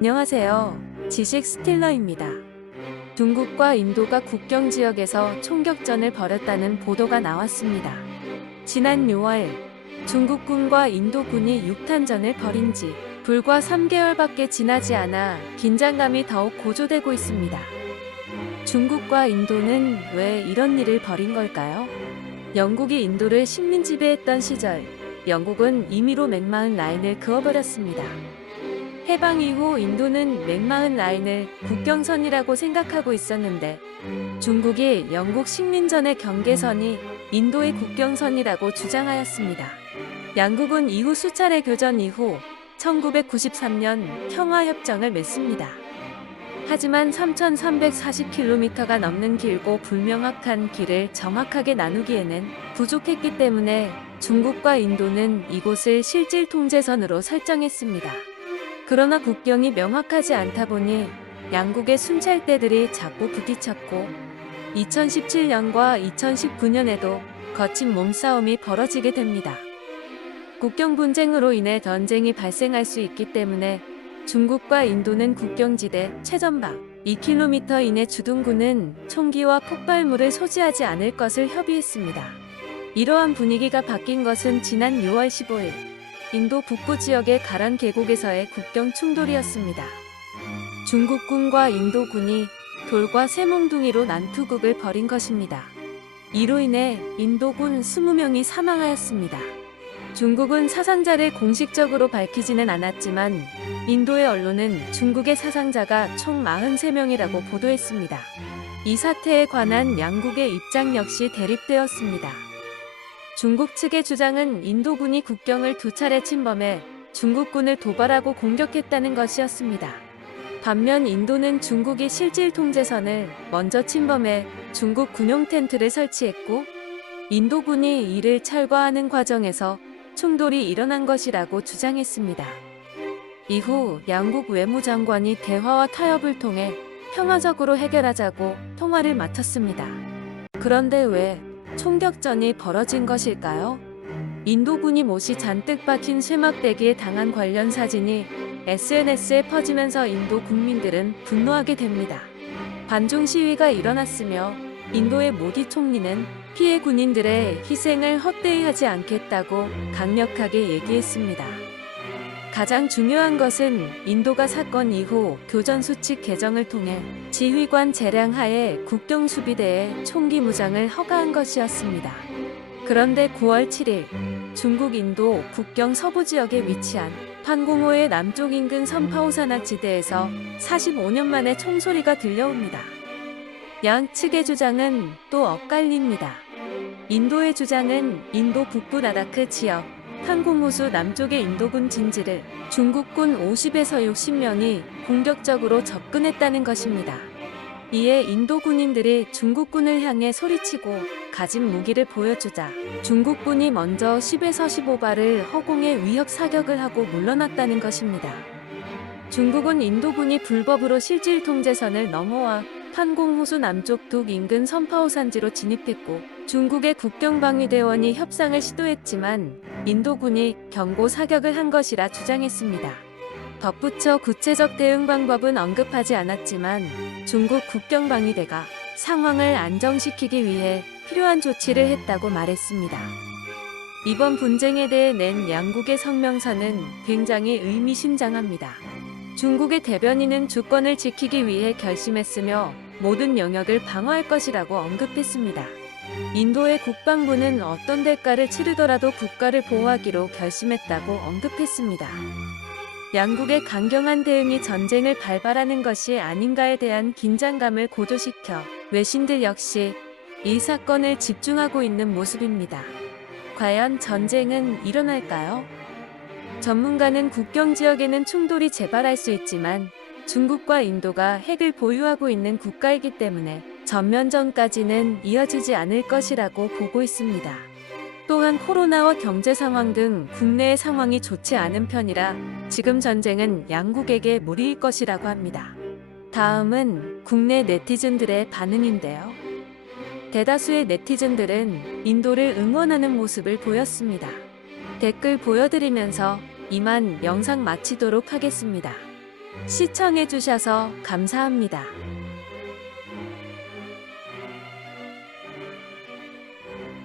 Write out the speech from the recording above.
안녕하세요. 지식 스틸러입니다. 중국과 인도가 국경 지역에서 총격전을 벌였다는 보도가 나왔습니다. 지난 6월 중국군과 인도군이 육탄전을 벌인 지 불과 3개월밖에 지나지 않아 긴장감이 더욱 고조되고 있습니다. 중국과 인도는 왜 이런 일을 벌인 걸까요? 영국이 인도를 식민 지배했던 시절, 영국은 임의로 맥마흔 라인을 그어버렸습니다. 해방 이후 인도는 맥마흔 라인을 국경선이라고 생각하고 있었는데 중국이 영국 식민전의 경계선이 인도의 국경선이라고 주장하였습니다. 양국은 이후 수차례 교전 이후 1993년 평화협정을 맺습니다. 하지만 3,340km가 넘는 길고 불명확한 길을 정확하게 나누기에는 부족했기 때문에 중국과 인도는 이곳을 실질 통제선으로 설정했습니다. 그러나 국경이 명확하지 않다 보니 양국의 순찰대들이 자꾸 부딪혔고 2017년과 2019년에도 거친 몸싸움이 벌어지게 됩니다. 국경 분쟁으로 인해 전쟁이 발생할 수 있기 때문에 중국과 인도는 국경지대 최전방 2km 이내 주둔구는 총기와 폭발물을 소지하지 않을 것을 협의했습니다. 이러한 분위기가 바뀐 것은 지난 6월 15일 인도 북부 지역의 가란 계곡에서의 국경 충돌이었습니다. 중국군과 인도군이 돌과 쇠몽둥이로 난투극을 벌인 것입니다. 이로 인해 인도군 20명이 사망하였습니다. 중국은 사상자를 공식적으로 밝히지는 않았지만 인도의 언론은 중국의 사상자가 총 43명이라고 보도했습니다. 이 사태에 관한 양국의 입장 역시 대립되었습니다. 중국 측의 주장은 인도군이 국경을 2차례 침범해 중국군을 도발하고 공격했다는 것이었습니다. 반면 인도는 중국이 실질 통제선을 먼저 침범해 중국 군용 텐트를 설치했고 인도군이 이를 철거하는 과정에서 충돌이 일어난 것이라고 주장했습니다. 이후 양국 외무장관이 대화와 타협을 통해 평화적으로 해결하자고 통화를 마쳤습니다. 그런데 왜 총격전이 벌어진 것일까요? 인도군이 못이 잔뜩 박힌 쇠막대기에 당한 관련 사진이 SNS에 퍼지면서 인도 국민들은 분노하게 됩니다. 반중 시위가 일어났으며 인도의 모디 총리는 피해 군인들의 희생을 헛되이 하지 않겠다고 강력하게 얘기했습니다. 가장 중요한 것은 인도가 사건 이후 교전수칙 개정을 통해 지휘관 재량 하에 국경수비대에 총기 무장을 허가한 것이었습니다. 그런데 9월 7일 중국 인도 국경 서부 지역에 위치한 판공호의 남쪽 인근 선파오사나 지대에서 45년 만에 총소리가 들려옵니다. 양측의 주장은 또 엇갈립니다. 인도의 주장은 인도 북부 라다크 지역 판공호수 남쪽의 인도군 진지를 중국군 50에서 60명이 공격적으로 접근했다는 것입니다. 이에 인도 군인들이 중국군을 향해 소리치고 가진 무기를 보여주자 중국군이 먼저 10에서 15발을 허공에 위협 사격을 하고 물러났다는 것입니다. 중국은 인도군이 불법으로 실질 통제선을 넘어와 판공호수 남쪽 북 인근 선파오산지로 진입했고 중국의 국경방위대원이 협상을 시도했지만 인도군이 경고 사격을 한 것이라 주장했습니다. 덧붙여 구체적 대응 방법은 언급하지 않았지만 중국 국경방위대가 상황을 안정시키기 위해 필요한 조치를 했다고 말했습니다. 이번 분쟁에 대해 낸 양국의 성명서는 굉장히 의미심장합니다. 중국의 대변인은 주권을 지키기 위해 결심했으며 모든 영역을 방어할 것이라고 언급했습니다. 인도의 국방부는 어떤 대가를 치르더라도 국가를 보호하기로 결심했다고 언급했습니다. 양국의 강경한 대응이 전쟁을 발발하는 것이 아닌가에 대한 긴장감을 고조시켜 외신들 역시 이 사건을 집중하고 있는 모습입니다. 과연 전쟁은 일어날까요? 전문가는 국경 지역에는 충돌이 재발할 수 있지만 중국과 인도가 핵을 보유하고 있는 국가이기 때문에 전면전까지는 이어지지 않을 것이라고 보고 있습니다. 또한 코로나와 경제 상황 등 국내의 상황이 좋지 않은 편이라 지금 전쟁은 양국에게 무리일 것이라고 합니다. 다음은 국내 네티즌들의 반응인데요. 대다수의 네티즌들은 인도를 응원하는 모습을 보였습니다. 댓글 보여드리면서 이만 영상 마치도록 하겠습니다. 시청해주셔서 감사합니다.